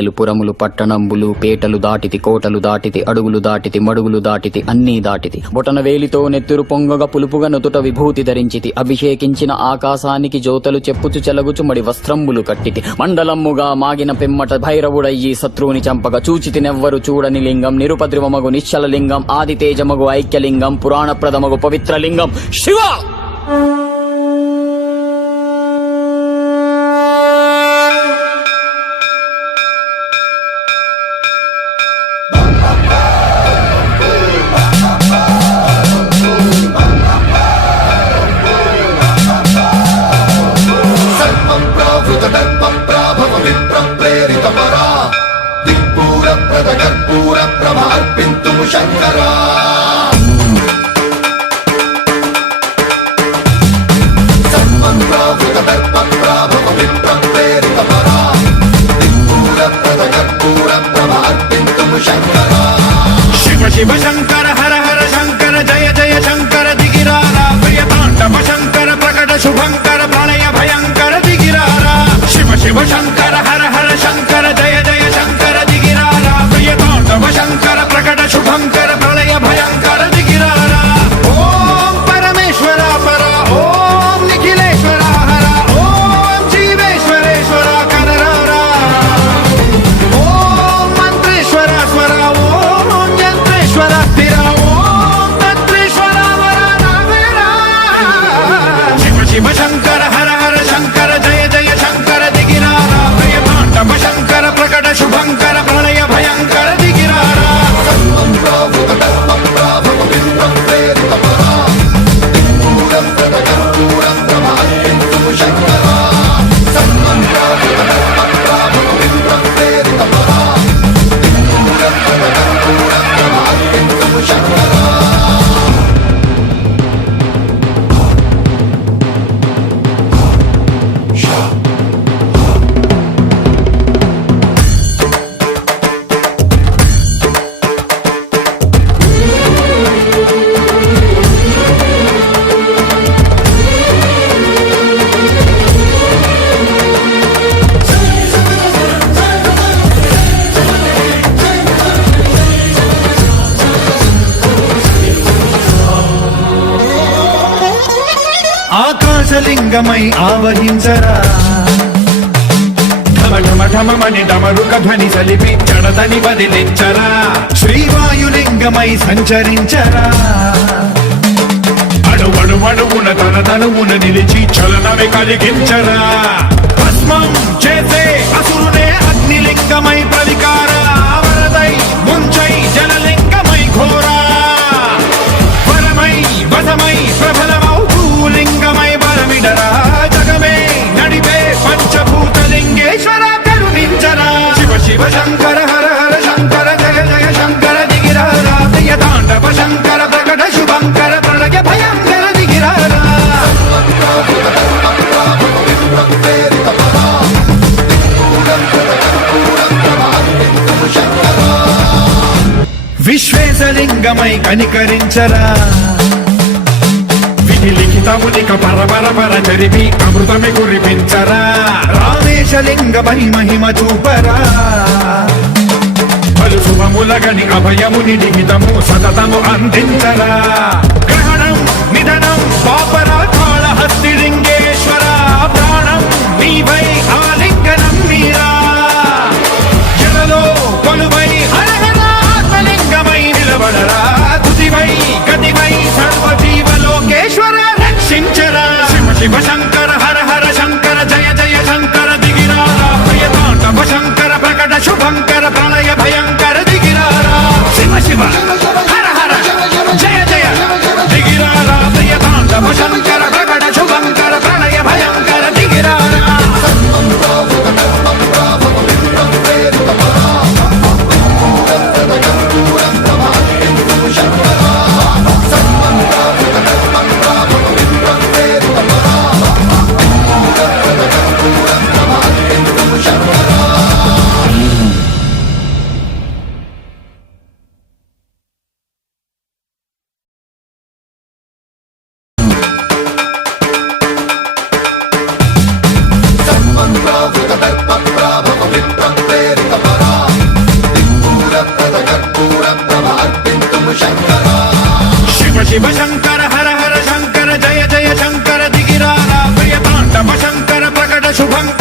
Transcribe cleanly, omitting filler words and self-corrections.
పల్లెలు పురములు పట్టణంబులు పేటలు దాటితి కోటలు దాటితి అడుగులు దాటితి మడుగులు దాటితి అన్నీ దాటితి. బొటన వేలితో నెత్తురు పొంగగా పులుపుగా నొతుట విభూతి ధరించితి. అభిషేకించిన ఆకాశానికి జ్యోతలు చెప్పుచు చెలగుచు మడి వస్త్రంబులు కట్టితి. మండలమ్ముగా మాగిన పిమ్మట భైరవుడయ్యి శత్రువుని చంపగా చూచితి నెవ్వరు చూడని లింగం. నిరుపద్రివమగు నిశ్చల లింగం. ఆదితేజమగు ఐక్యలింగం. పురాణప్రదమగు పవిత్రలింగం శివ. శంకరా శివ శివ శంకర హర హర శంకర జయ జయ శంకర దిగిరారా ప్రియతాండవ శంకర ప్రకట శుభంకర ప్రళయ భయంకర దిగిరారా శివ శివ శంకర హర హర శంకర జయ జయ శంకర దిగిరారా ప్రియతాండవ శంకర ప్రకట శుభంకర ప్రళయ భయంకర దిగిరారా. ఓం పరమేశ్వర పర ఓం నిఖిలేశ్వర హర ఓం జీవేశ్వరేశ్వర కరరారా ఓం మంత్రేశ్వర స్వర ఓం యంత్రేశ్వర స్థిర ఓం తంత్రేశ్వర వర నావేరా. శివ శివ శంకర హర హర శంకర జయ జయ శంకర దిగిరారా ప్రియతాండవ శంకర ప్రకట శుభంకర ప్రళయ భయంకర దిగిరారా. ఆకాశలింగమై ఆవహించరా ఢమఢమఢమని డమరుక ధ్వని సలిపి జడదని వదిలించరా శ్రీవాయులింగమై సంచరించరా అడువడువడువున తన తనువున నిలిచి చలనమే కలిగించరా భస్మం చేసే అసురునే అగ్నిలింగమై ప్రవికార వరదై ముంచై జలలింగమై ఘోరా వరమై వసమై ప్రబలమౌ లింగమై బలమిడరా జగమే నడిపే పంచభూతలింగేశ్వర కరుణించరా. శివ శివ శంకర హర హర శంకర జయ జయ శంకర దిగిరారా ప్రియతాండవ శంకర ప్రకట శుభంకర ప్రళయ భయంకర దిగిరారా. విశ్వేశలింగమై కనికరించరా లిఖితమునిక పరపర పర జరిపి అమృతమి కురిపించరా రామేశలింగమై మహిమ చూపరా పలు శుభములగని అభయముని లిఖితము సతతము అందించరా గ్రహణం నిధనం పాపరా కాళహస్తి లింగేశ్వర ప్రాణం నీవై ఆలింగనం మీరా జలలో కొలువై హరహర ఆత్మలింగమై నిలబడరా తుదివై గతివై సర్వజీవలోకేశ్వర రక్షించరా. శివ శివ శంకర హర హర శంకర జయ జయ శంకర దిగిరారా ప్రియతాండవ శంకర ప్రకట శుభంకర ప్రళయ భయంకర దిగిరారా. శివ శివ హర హర జయ జయ దిగిరారా ప్రియతాండవ శివ శంకర హర హర శంకర జయ జయ శంకర దిగిరారా ప్రియ తాండవ శంకర ప్రకట శుభంకర